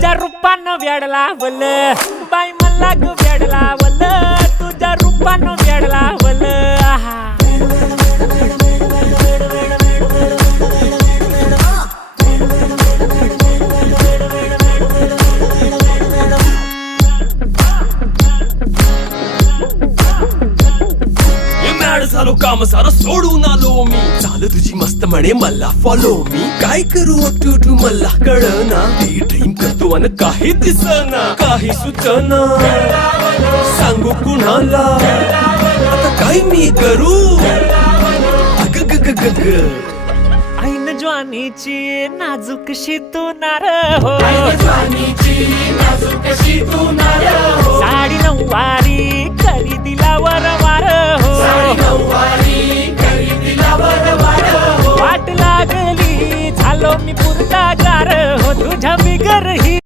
तुझ्या रूपानं वेड लावल बाई मला ग वेड लावल तुझ्या रूपानं वेड लावल आहा झालो काम सारं सोडून आलो मी चाल तुझी मस्त म्हणे मला फॉलो मी काय करू टू मला कळना ती ड्रीम करतो अन काही दिसना काही सुचना सांगू कुणाला आता काय मी करू अग ग ग ग ग ऐन ज्वानीची नाजूकशी तू नार हो साडी नऊवारी करी दिला वरवार हो वाट लागली झालो मी पुरता गार हो तुझ्या बिगर ही